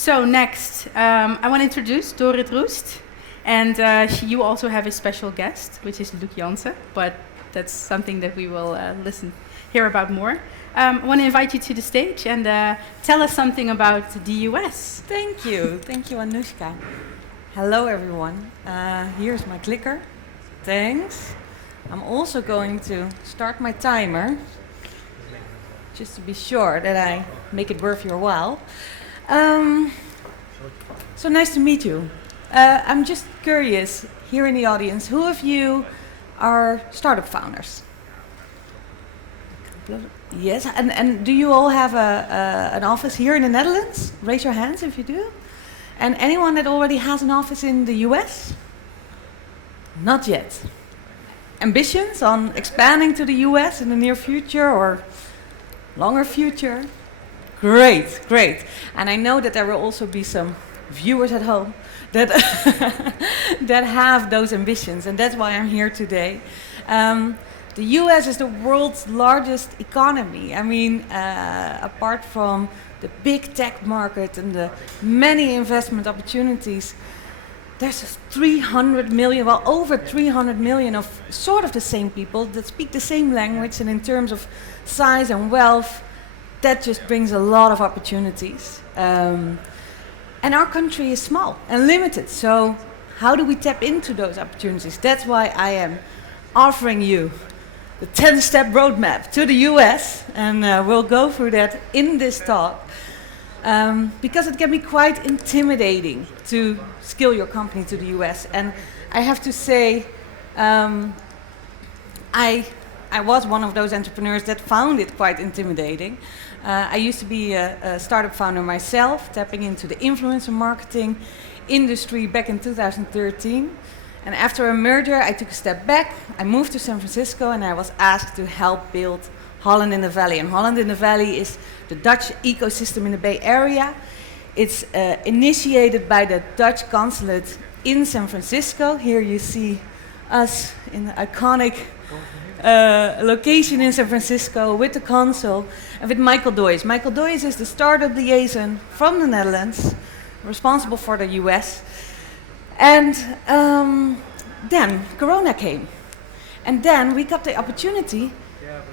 So next, I want to introduce Dorit Roest. And you also have a special guest, which is Luc Jansen, but that's something that we will hear about more. I want to invite you to the stage and tell us something about the US. Thank you, Anushka. Hello, everyone. Here's my clicker. Thanks. I'm also going to start my timer, just to be sure that I make it worth your while. So nice to meet you. I'm just curious, here in the audience, who of you are startup founders? Yes, and do you all have an office here in the Netherlands? Raise your hands if you do. And anyone that already has an office in the US? Not yet. Ambitions on expanding to the US in the near future or longer future? Great, great. And I know that there will also be some viewers at home that that have those ambitions, and that's why I'm here today. The US is the world's largest economy. I mean, apart from the big tech market and the many investment opportunities, there's 300 million, well, over 300 million of sort of the same people that speak the same language, and in terms of size and wealth, that just brings a lot of opportunities. And our country is small and limited, so how do we tap into those opportunities? That's why I am offering you the 10-step roadmap to the US, and we'll go through that in this talk, because it can be quite intimidating to scale your company to the US. And I have to say, I was one of those entrepreneurs that found it quite intimidating. I used to be a startup founder myself, tapping into the influencer marketing industry back in 2013. And after a merger, I took a step back. I moved to San Francisco and I was asked to help build Holland in the Valley. And Holland in the Valley is the Dutch ecosystem in the Bay Area. It's initiated by the Dutch consulate in San Francisco. Here you see us in the iconic location in San Francisco with the consul and with Michael Doyes. Michael Doyes is the startup liaison from the Netherlands, responsible for the US. And then Corona came. And then we got the opportunity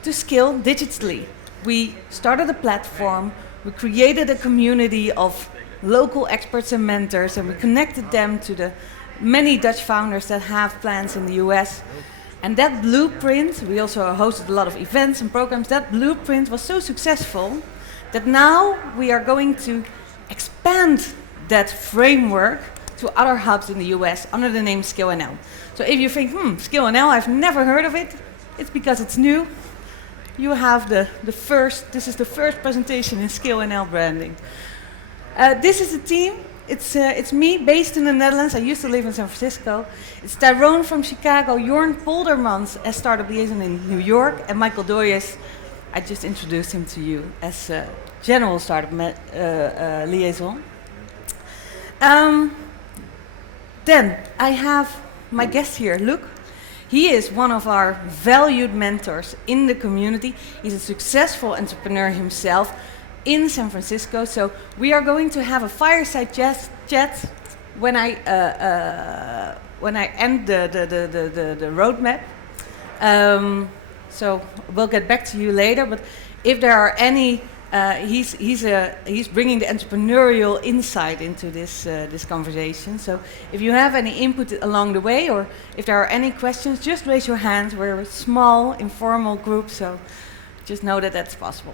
to scale digitally. We started a platform, we created a community of local experts and mentors, and we connected them to the many Dutch founders that have plans in the US. And that blueprint, we also hosted a lot of events and programs, that blueprint was so successful that now we are going to expand that framework to other hubs in the US under the name ScaleNL. So if you think, ScaleNL, I've never heard of it, it's because it's new. You have this is the first presentation in ScaleNL branding. This is the team. It's me, based in the Netherlands. I used to live in San Francisco. It's Tyrone from Chicago, Jorn Poldermans as startup liaison in New York, and Michael Doyes, I just introduced him to you as general startup liaison. Then I have my guest here, Luc. He is one of our valued mentors in the community. He's a successful entrepreneur himself in San Francisco. So we are going to have a fireside chat when I end the roadmap. So we'll get back to you later. But if there are any, he's bringing the entrepreneurial insight into this conversation. So if you have any input along the way, or if there are any questions, just raise your hand. We're a small, informal group, so just know that that's possible.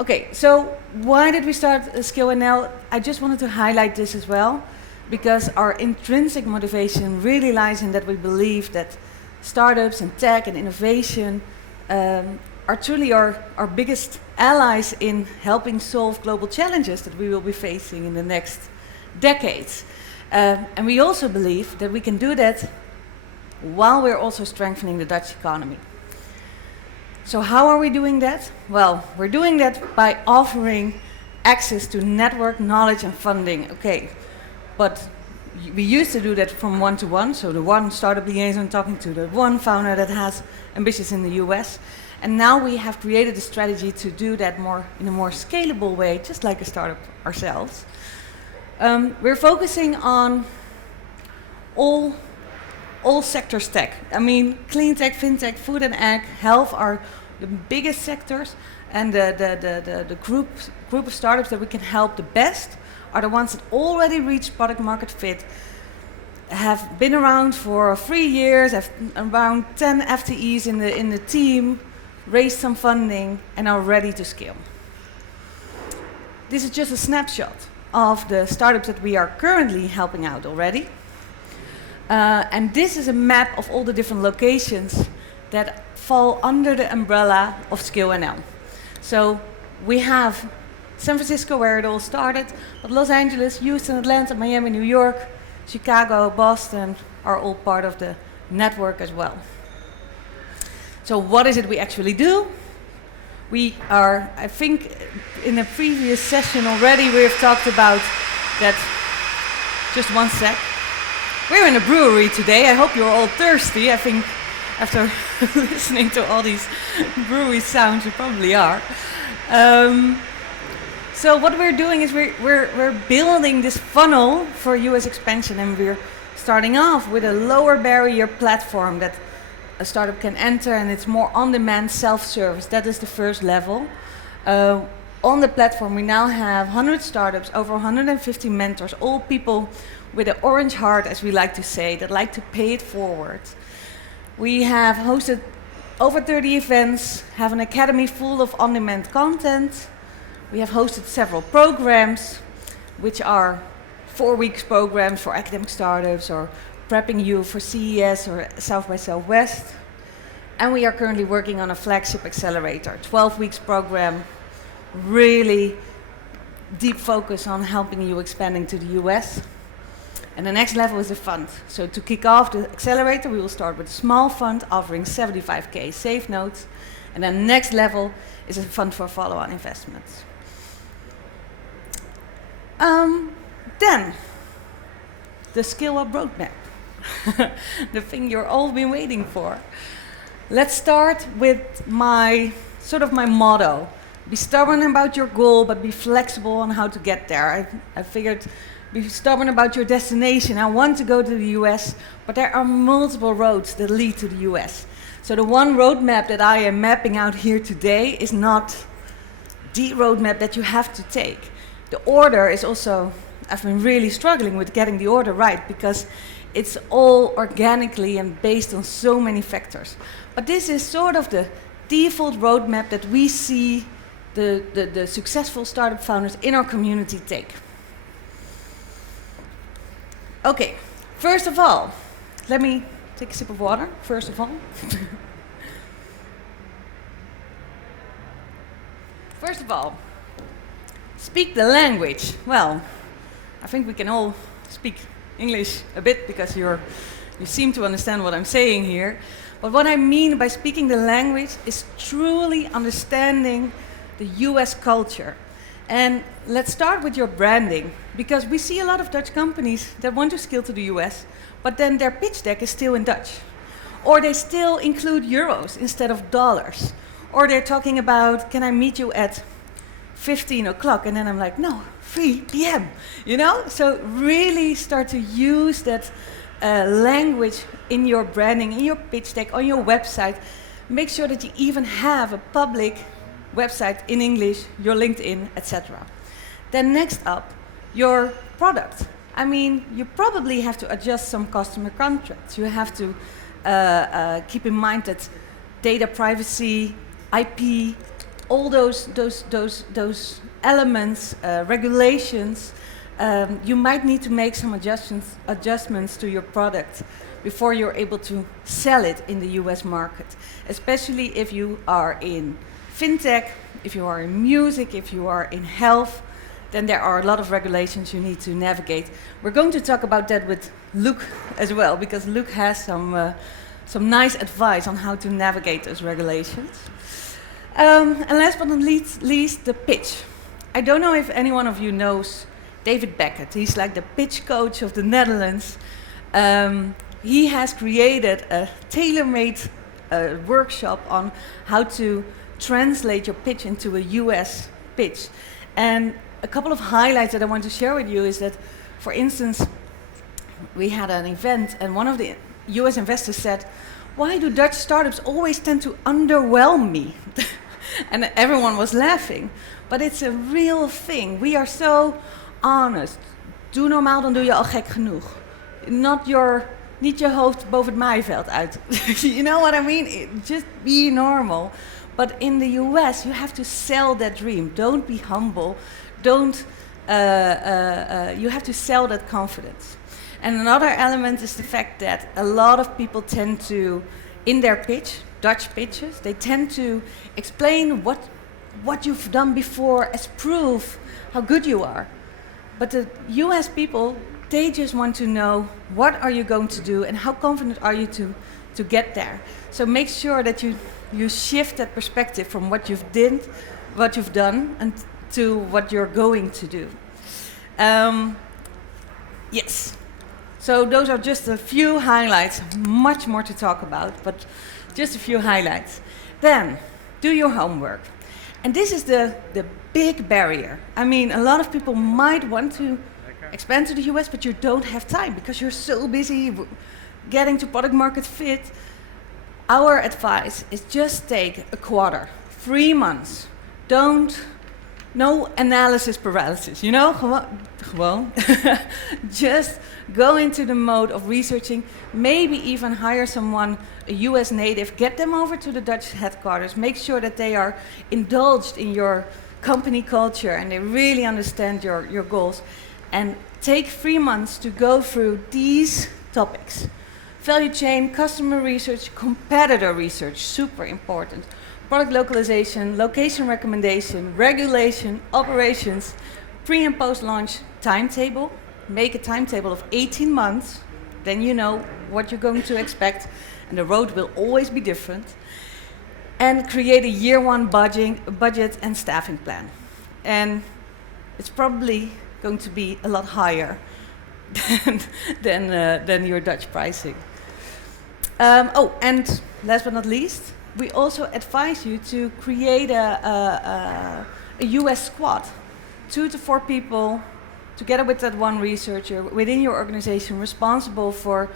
Okay, so why did we start ScaleNL? I just wanted to highlight this as well, because our intrinsic motivation really lies in that we believe that startups and tech and innovation are truly our biggest allies in helping solve global challenges that we will be facing in the next decades. And we also believe that we can do that while we're also strengthening the Dutch economy. So how are we doing that? Well, we're doing that by offering access to network, knowledge and funding. Okay, but we used to do that from one to one, so the one startup liaison talking to the one founder that has ambitions in the US. And now we have created a strategy to do that in a more scalable way, just like a startup ourselves. We're focusing on all sectors tech. I mean, clean tech, fintech, food and ag, health are the biggest sectors, and the group of startups that we can help the best are the ones that already reach product market fit, have been around for 3 years, have around 10 FTEs in the team, raised some funding, and are ready to scale. This is just a snapshot of the startups that we are currently helping out already. And this is a map of all the different locations that fall under the umbrella of ScaleNL. So we have San Francisco, where it all started, but Los Angeles, Houston, Atlanta, Miami, New York, Chicago, Boston are all part of the network as well. So what is it we actually do? We are, I think in a previous session already we have talked about that. Just one sec. We're in a brewery today. I hope you're all thirsty. I think after listening to all these brewery sounds, you probably are. So what we're doing is we're building this funnel for US expansion, and we're starting off with a lower barrier platform that a startup can enter, and it's more on-demand self-service. That is the first level. On the platform, we now have 100 startups, over 150 mentors, all people with an orange heart, as we like to say, that like to pay it forward. We have hosted over 30 events, have an academy full of on-demand content. We have hosted several programs, which are 4 weeks programs for academic startups or prepping you for CES or South by Southwest. And we are currently working on a flagship accelerator, 12 weeks program, really deep focus on helping you expanding to the US. And the next level is a fund. So to kick off the accelerator, we will start with a small fund offering 75K safe notes. And then the next level is a fund for follow-on investments. Then, the scale-up roadmap. The thing you're all been waiting for. Let's start with my motto. Be stubborn about your goal, but be flexible on how to get there. I figured, be stubborn about your destination. I want to go to the US, but there are multiple roads that lead to the US. So the one roadmap that I am mapping out here today is not the roadmap that you have to take. The order is also, I've been really struggling with getting the order right, because it's all organically and based on so many factors. But this is sort of the default roadmap that we see the successful startup founders in our community take. Okay, first of all, let me take a sip of water, first of all. First of all, speak the language. Well, I think we can all speak English a bit because you seem to understand what I'm saying here. But what I mean by speaking the language is truly understanding the US culture. And let's start with your branding, because we see a lot of Dutch companies that want to scale to the US, but then their pitch deck is still in Dutch. Or they still include euros instead of dollars. Or they're talking about, can I meet you at 15 o'clock? And then I'm like, no, 3 p.m., you know? So really start to use that language in your branding, in your pitch deck, on your website. Make sure that you even have a public website in English, your LinkedIn, etc. Then next up, your product. I mean, you probably have to adjust some customer contracts. You have to keep in mind that data privacy, IP, all those elements, regulations, you might need to make some adjustments to your product before you're able to sell it in the US market, especially if you are in fintech, if you are in music, if you are in health, then there are a lot of regulations you need to navigate. We're going to talk about that with Luc as well, because Luc has some nice advice on how to navigate those regulations. And last but not least, the pitch. I don't know if any one of you knows David Beckett. He's like the pitch coach of the Netherlands. He has created a tailor-made a workshop on how to translate your pitch into a US pitch. And a couple of highlights that I want to share with you is that, for instance, we had an event and one of the US investors said, "Why do Dutch startups always tend to underwhelm me?" And everyone was laughing. But it's a real thing. We are so honest. Doe normaal, dan doe je al gek genoeg. Niet je hoofd boven het maaiveld uit. You know what I mean? Just be normal. But in the US, you have to sell that dream. Don't be humble. You have to sell that confidence. And another element is the fact that a lot of people tend to, in their pitch, Dutch pitches, they tend to explain what you've done before as proof how good you are. But the US people, they just want to know what are you going to do and how confident are you to get there. So make sure that you shift that perspective from what you've done and to what you're going to do. Yes. So those are just a few highlights, much more to talk about, but just a few highlights. Then, do your homework. And this is the big barrier. I mean, a lot of people might want to expand to the US, but you don't have time because you're so busy getting to product market fit. Our advice is just take a quarter, 3 months. No analysis paralysis, you know? Gewoon. Just go into the mode of researching, maybe even hire someone, a US native, get them over to the Dutch headquarters, make sure that they are indulged in your company culture and they really understand your goals. And take 3 months to go through these topics. Value chain, customer research, competitor research, super important. Product localization, location recommendation, regulation, operations, pre and post launch timetable. Make a timetable of 18 months, then you know what you're going to expect, and the road will always be different. And create a year one budget and staffing plan. And it's probably going to be a lot higher than your Dutch pricing. And last but not least, we also advise you to create a US squad, 2 to 4 people, together with that one researcher within your organization responsible for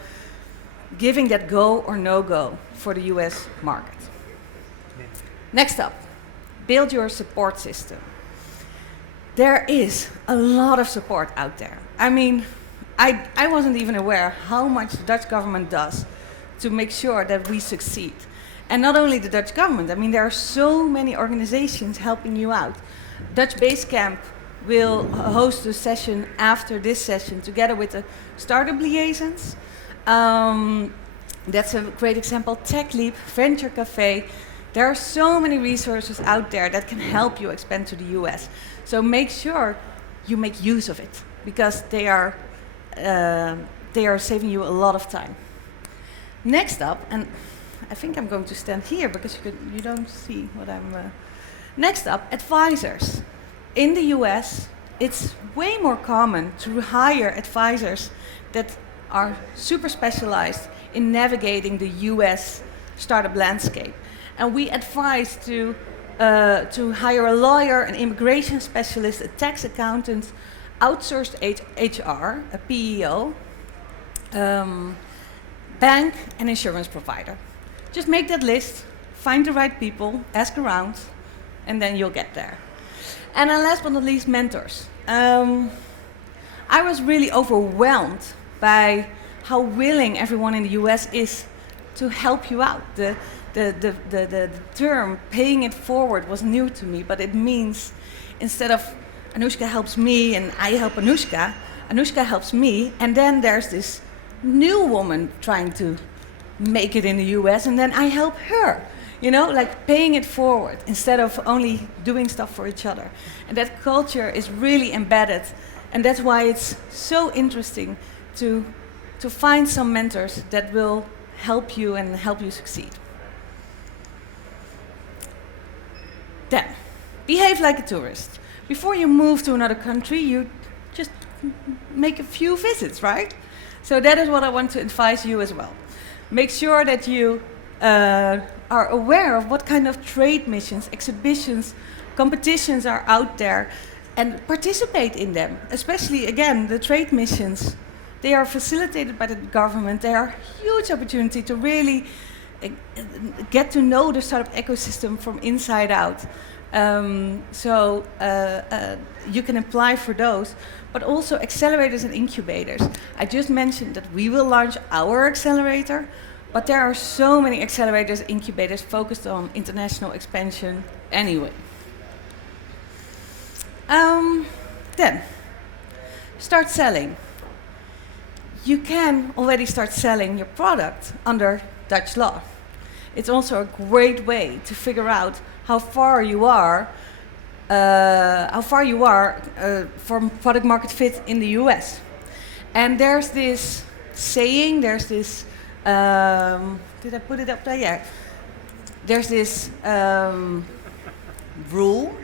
giving that go or no go for the US market. Next up, build your support system. There is a lot of support out there. I mean, I wasn't even aware how much the Dutch government does to make sure that we succeed. And not only the Dutch government, I mean, there are so many organizations helping you out. Dutch Basecamp will host a session after this session together with the startup liaisons. That's a great example. TechLeap, Venture Cafe. There are so many resources out there that can help you expand to the US. So make sure you make use of it because they are saving you a lot of time. Next up, and I think I'm going to stand here because you don't see what I'm... Next up, advisors. In the US, it's way more common to hire advisors that are super specialized in navigating the US startup landscape. And we advise to hire a lawyer, an immigration specialist, a tax accountant, outsourced HR, a PEO, bank, and insurance provider. Just make that list, find the right people, ask around, and then you'll get there. And then last but not least, mentors. I was really overwhelmed by how willing everyone in the US is to help you out. The term paying it forward was new to me, but it means instead of Anushka helps me and I help Anushka, Anushka helps me, and then there's this new woman trying to make it in the US, and then I help her. You know, like paying it forward instead of only doing stuff for each other. And that culture is really embedded, and that's why it's so interesting to find some mentors that will help you and help you succeed. Then, behave like a tourist. Before you move to another country, you just make a few visits, right? So that is what I want to advise you as well. Make sure that you are aware of what kind of trade missions, exhibitions, competitions are out there, and participate in them. Especially, again, the trade missions. They are facilitated by the government. They are a huge opportunity to really get to know the startup ecosystem from inside out. You can apply for those, but also accelerators and incubators. I just mentioned that we will launch our accelerator, but there are so many accelerators and incubators focused on international expansion anyway. Then, start selling. You can already start selling your product under Dutch law. It's also a great way to figure out how far you are from product market fit in the US. And there's this saying, there's this, did I put it up there? Yeah. There's this rule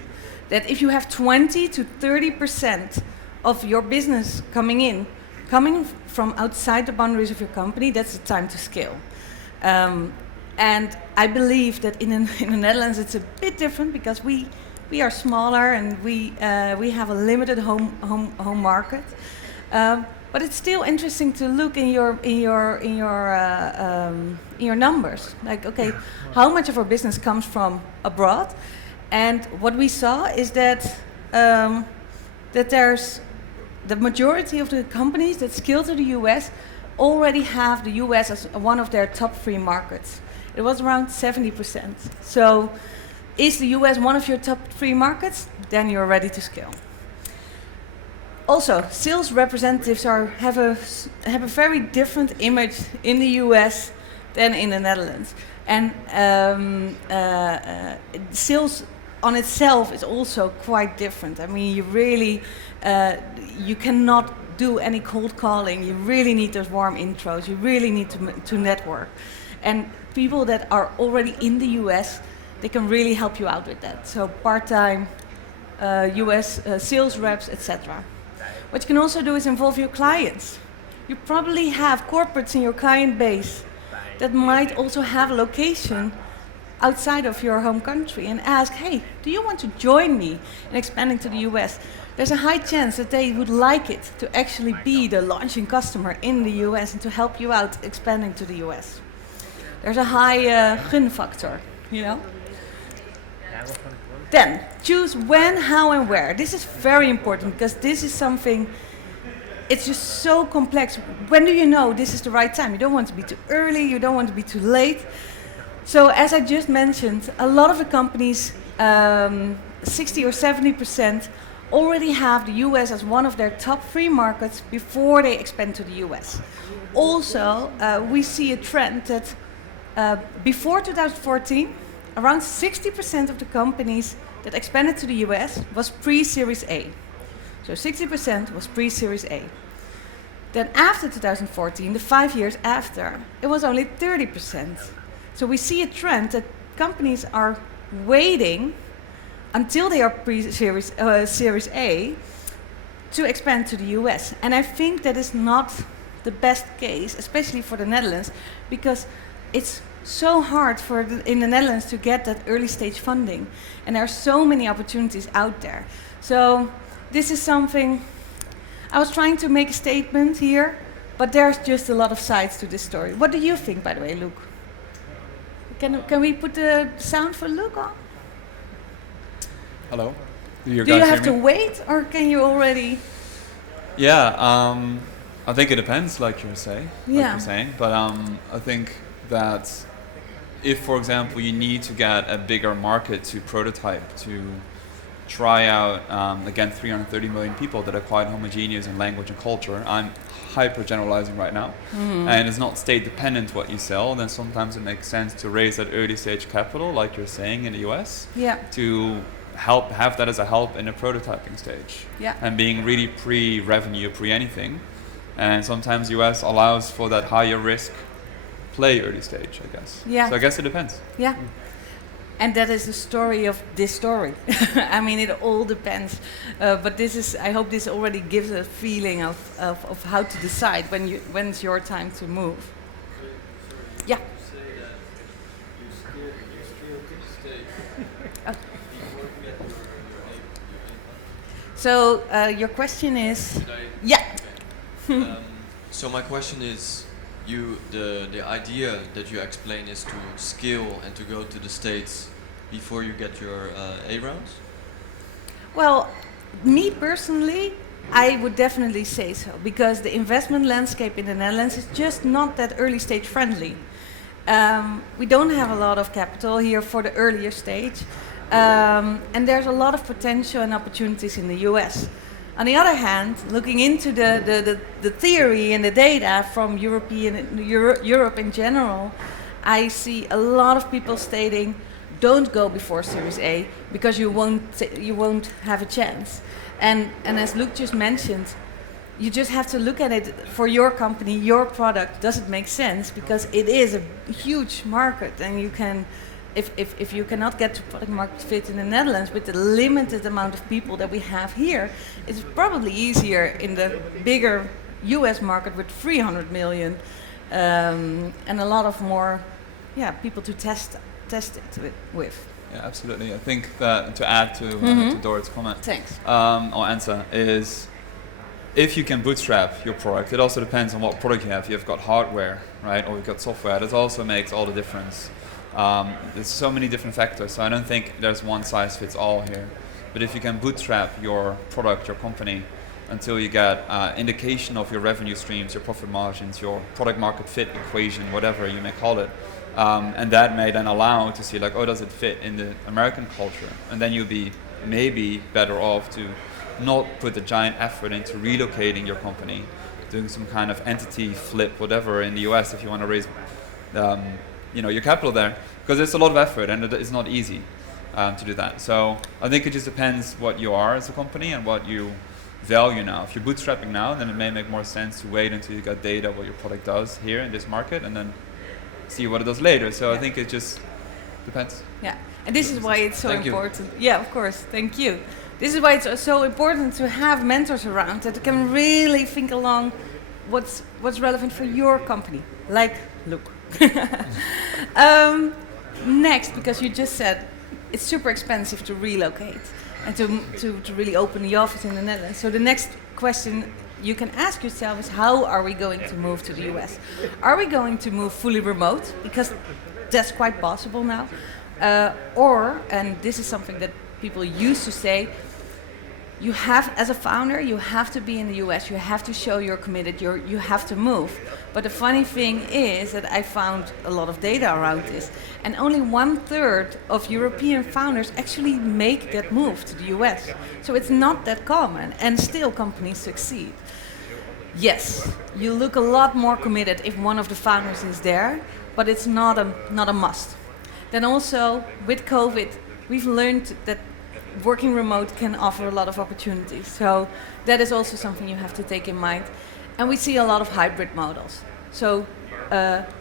that if you have 20 to 30% of your business coming from outside the boundaries of your company, that's the time to scale. And I believe that in the Netherlands it's a bit different because we are smaller and we have a limited home market. But it's still interesting to look in your numbers. Like, okay, how much of our business comes from abroad? And what we saw is that there's the majority of the companies that scale to the US already have the US as one of their top 3 markets. It was around 70%. So is the US one of your top 3 markets? Then you're ready to scale. Also, sales representatives have a very different image in the US than in the Netherlands. And sales on itself is also quite different. I mean, you really, you cannot do any cold calling. You really need those warm intros. You really need to network. And people that are already in the US, they can really help you out with that. So part-time US sales reps, etc. What you can also do is involve your clients. You probably have corporates in your client base that might also have a location outside of your home country and ask, hey, do you want to join me in expanding to the US? There's a high chance that they would like it to actually be the launching customer in the US and to help you out expanding to the US. There's a high gun factor, you know? Then, choose when, how, and where. This is very important because this is something, it's just so complex. When do you know this is the right time? You don't want to be too early, you don't want to be too late. So as I just mentioned, a lot of the companies, 60 or 70%, already have the US as one of their top 3 markets before they expand to the US. Also, we see a trend that before 2014, around 60% of the companies that expanded to the US was pre-Series A. So 60% was pre-Series A. Then after 2014, the 5 years after, it was only 30%. So we see a trend that companies are waiting until they are pre-Series Series A to expand to the US. And I think that is not the best case, especially for the Netherlands, because it's so hard in the Netherlands to get that early stage funding. And there are so many opportunities out there. So this is something, I was trying to make a statement here, but there's just a lot of sides to this story. What do you think, by the way, Luke? Can we put the sound for Luke on? Hello. Do you have to wait, or can you already? Yeah, I think it depends, like you're saying. But I think that if, for example, you need to get a bigger market to prototype, to try out, again, 330 million people that are quite homogeneous in language and culture. I'm hyper generalizing right now. And it's not state dependent what you sell, then sometimes it makes sense to raise that early stage capital, like you're saying in the US, to have that as a help in a prototyping stage. And being really pre-revenue, pre-anything. And sometimes US allows for that higher risk play early stage, I guess. So I guess it depends. And that is the story of this story. I mean, it all depends. But this is, I hope this already gives a feeling of how to decide when it's your time to move. So your question is, Did I- yeah. Okay. So my question is, the idea that you explain is to scale and to go to the States before you get your A rounds? Well, me personally, I would definitely say so, because the investment landscape in the Netherlands is just not that early stage friendly. We don't have a lot of capital here for the earlier stage, and there's a lot of potential and opportunities in the US. On the other hand, looking into the theory and the data from Europe in general, I see a lot of people stating, don't go before Series A because you won't have a chance. And as Luke just mentioned, you just have to look at it for your company, your product. Does it make sense? Because it is a huge market, and you can, if you cannot get to product market fit in the Netherlands with the limited amount of people that we have here, it's probably easier in the bigger US market with 300 million and a lot of more, people to test it with. Yeah, absolutely. I think that to add to Dorit's comment, Thanks. or answer is, if you can bootstrap your product, it also depends on what product you have. You've got hardware, right, or you've got software. That also makes all the difference. There's so many different factors, so I don't think there's one size fits all here. But if you can bootstrap your product, your company, until you get indication of your revenue streams, your profit margins, your product market fit equation, whatever you may call it, and that may then allow to see like, oh, does it fit in the American culture? And then you'll be maybe better off to not put a giant effort into relocating your company, doing some kind of entity flip, whatever, in the US if you want to raise your capital there, because it's a lot of effort and it's not easy to do that. So I think it just depends what you are as a company and what you value now. If you're bootstrapping now, then it may make more sense to wait until you got data what your product does here in this market and then see what it does later. So I think it just depends. Yeah, and this is why it's so Thank you. important. Yeah, of course, thank you. This is why it's so important to have mentors around that can really think along what's relevant for your company, like Luke. Next, because you just said it's super expensive to relocate and to really open the office in the Netherlands. So the next question you can ask yourself is, how are we going to move to the US? Are we going to move fully remote? Because that's quite possible now. Or, and this is something that people used to say, you have, as a founder, you have to be in the US, you have to show you're committed, you have to move. But the funny thing is that I found a lot of data around this, and only 1/3 of European founders actually make that move to the US. So it's not that common, and still companies succeed. Yes, you look a lot more committed if one of the founders is there, but it's not a must. Then also, with COVID, we've learned that working remote can offer a lot of opportunities. So that is also something you have to take in mind. And we see a lot of hybrid models. So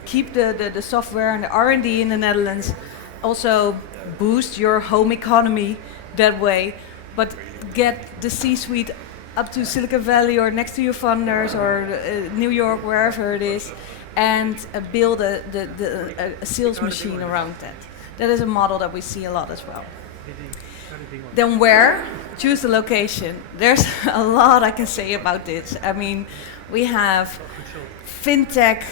keep the software and the R&D in the Netherlands. Also boost your home economy that way. But get the C-suite up to Silicon Valley or next to your funders or New York, wherever it is. And build a sales machine around that. That is a model that we see a lot as well. Then where? Choose the location. There's a lot I can say about this. I mean, we have fintech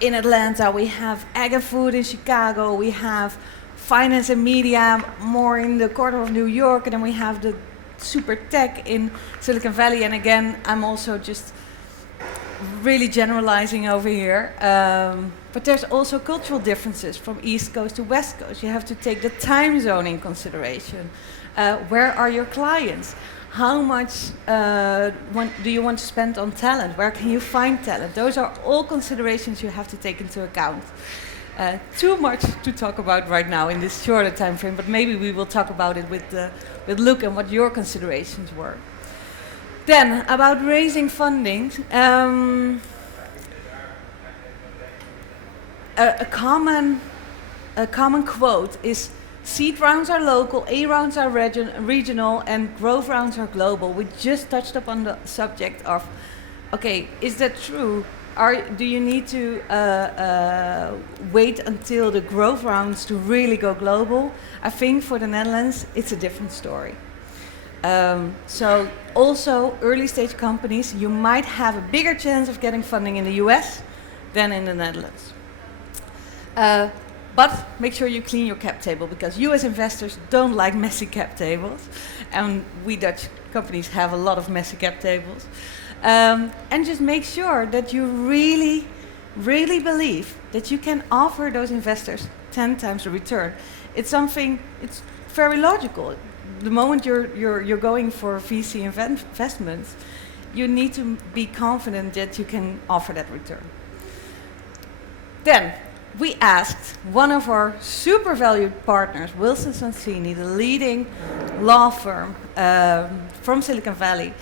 in Atlanta, we have ag and food in Chicago, we have finance and media more in the corner of New York, and then we have the super tech in Silicon Valley. And again, I'm also just really generalizing over here. But there's also cultural differences from East Coast to West Coast. You have to take the time zone in consideration. Where are your clients? How much do you want to spend on talent? Where can you find talent? Those are all considerations you have to take into account. Too much to talk about right now in this shorter time frame, but maybe we will talk about it with Luke and what your considerations were. Then, about raising funding, a common quote is, seed rounds are local, A rounds are regional, and growth rounds are global. We just touched upon the subject of, okay, is that true? Do you need to wait until the growth rounds to really go global? I think for the Netherlands, it's a different story. So also early stage companies, you might have a bigger chance of getting funding in the US than in the Netherlands. But make sure you clean your cap table, because US investors don't like messy cap tables. And we Dutch companies have a lot of messy cap tables. And just make sure that you really, really believe that you can offer those investors 10 times the return. It's something, it's very logical. The moment you're going for VC investments, you need to be confident that you can offer that return. Then we asked one of our super valued partners, Wilson Sonsini, the leading law firm from Silicon Valley.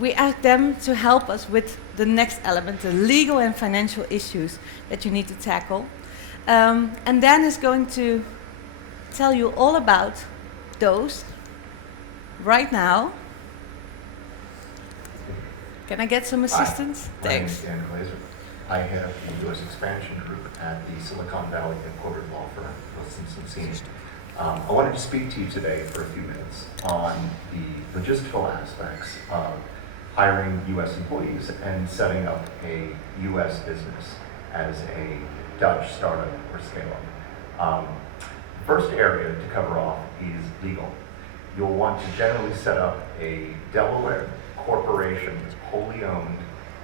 We asked them to help us with the next element, the legal and financial issues that you need to tackle. And Dan is going to tell you all about those right now. Can I get some assistance? Hi, Thanks. my name is Dan Glazer. I head the U.S. expansion group at the Silicon Valley headquartered law firm, Wilson Sonsini. I wanted to speak to you today for a few minutes on the logistical aspects of hiring U.S. employees and setting up a U.S. business as a Dutch startup or scale-up. First area to cover off is legal. You'll want to generally set up a Delaware corporation wholly owned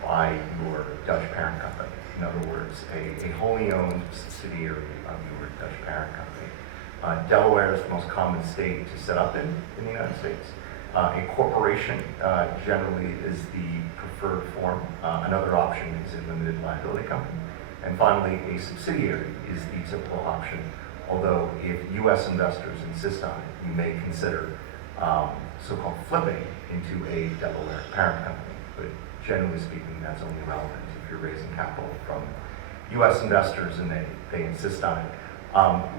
by your Dutch parent company. In other words, a wholly owned subsidiary of your Dutch parent company. Delaware is the most common state to set up in the United States. A corporation generally is the preferred form. Another option is a limited liability company. And finally, a subsidiary is the typical option. Although if U.S. investors insist on it, you may consider so-called flipping into a Delaware parent company. But generally speaking, that's only relevant if you're raising capital from U.S. investors and they insist on it.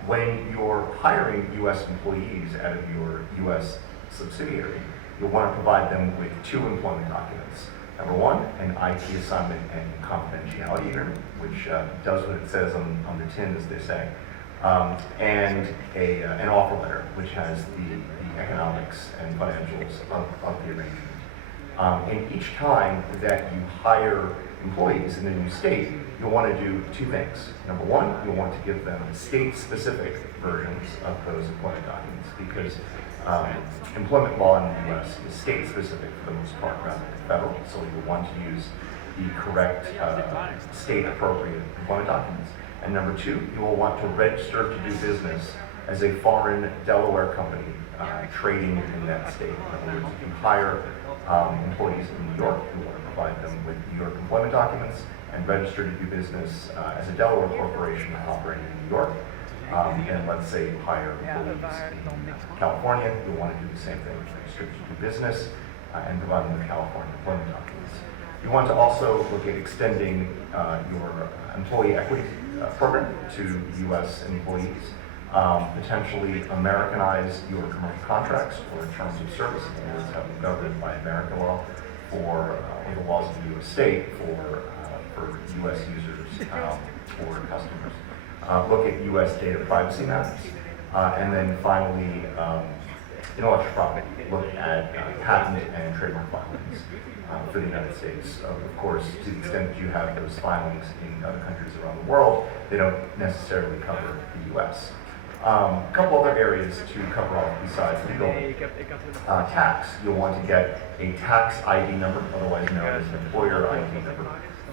When you're hiring U.S. employees out of your U.S. subsidiary, you'll want to provide them with two employment documents. Number one, an IT assignment and confidentiality agreement, which does what it says on the tin, as they say. And an offer letter, which has the economics and financials of the arrangement. And each time that you hire employees in a new state, you'll want to do two things. Number one, you'll want to give them state-specific versions of those employment documents, because employment law in the U.S. is state-specific for the most part rather than federal, so you'll want to use the correct state-appropriate employment documents. And number two, you will want to register to do business as a foreign Delaware company trading in that state. In other words, if you hire employees in New York, you want to provide them with New York employment documents and register to do business as a Delaware corporation operating in New York. And let's say you hire employees in California, you'll want to do the same thing, register to do business and provide them with California employment documents. You want to also look at extending your employee equity program to U.S. employees, potentially Americanize your commercial contracts or terms of service, in other words, have them governed by American law or the laws of the U.S. state for U.S. users or customers. Look at U.S. data privacy matters, and then finally, intellectual property. Look at patent and trademark filings for the United States. Of course, to the extent that you have those filings in other countries around the world, they don't necessarily cover the U.S. A couple other areas to cover off besides legal. Tax. You'll want to get a tax ID number, otherwise known as an employer ID number,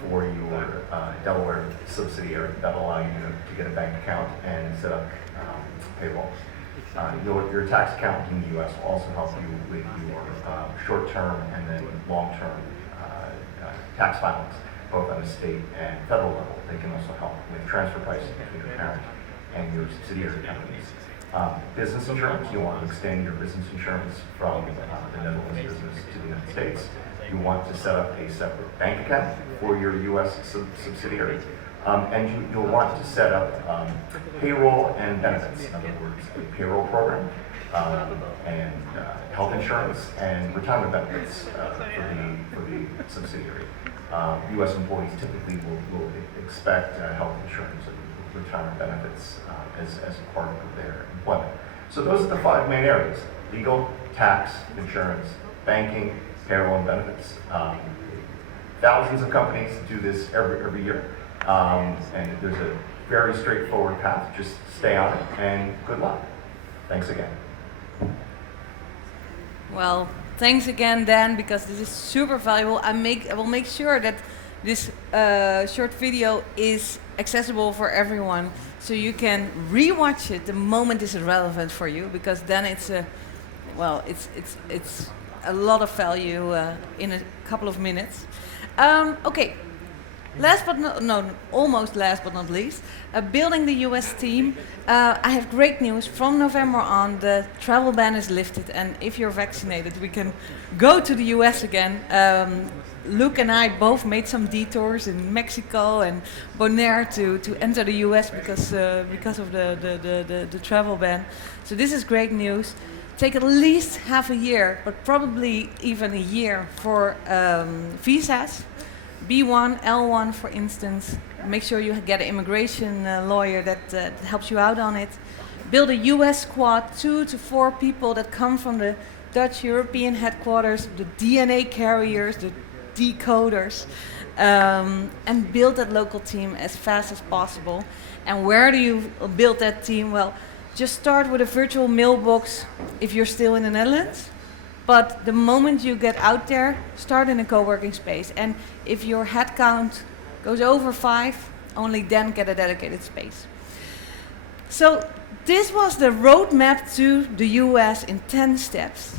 for your Delaware subsidiary. That'll allow you to get a bank account and set up payroll. Your tax accountant in the U.S. will also help you with your short-term and then long-term tax filings, both on a state and federal level. They can also help with transfer pricing between your parent and your subsidiary companies. Business insurance, you want to extend your business insurance from the Netherlands business to the United States. You want to set up a separate bank account for your U.S. subsidiary. And you'll want to set up payroll and benefits. In other words, a payroll program and health insurance and retirement benefits for the subsidiary. U.S. employees typically will expect health insurance and retirement benefits as a part of their employment. So those are the five main areas. legal, tax, insurance, banking, payroll, and benefits. Thousands of companies do this every year. And there's a very straightforward path. Just stay on it, and good luck. Thanks again. Well, thanks again, Dan, because this is super valuable. I will make sure that this short video is accessible for everyone, so you can rewatch it the moment it's relevant for you, because then it's a lot of value in a couple of minutes. Okay. Almost last but not least, building the US team. I have great news. From November on, the travel ban is lifted, and if you're vaccinated, we can go to the US again. Luke and I both made some detours in Mexico and Bonaire to enter the US because of the travel ban. So this is great news. Take at least half a year, but probably even a year for visas. B1, L1 for instance. Make sure you get an immigration lawyer that helps you out on it. Build a US squad, 2 to 4 people that come from the Dutch European headquarters, the DNA carriers, the decoders, and build that local team as fast as possible. And where do you build that team? Well, just start with a virtual mailbox if you're still in the Netherlands. But the moment you get out there, start in a co-working space. And if your headcount goes over 5, only then get a dedicated space. So this was the roadmap to the US in 10 steps.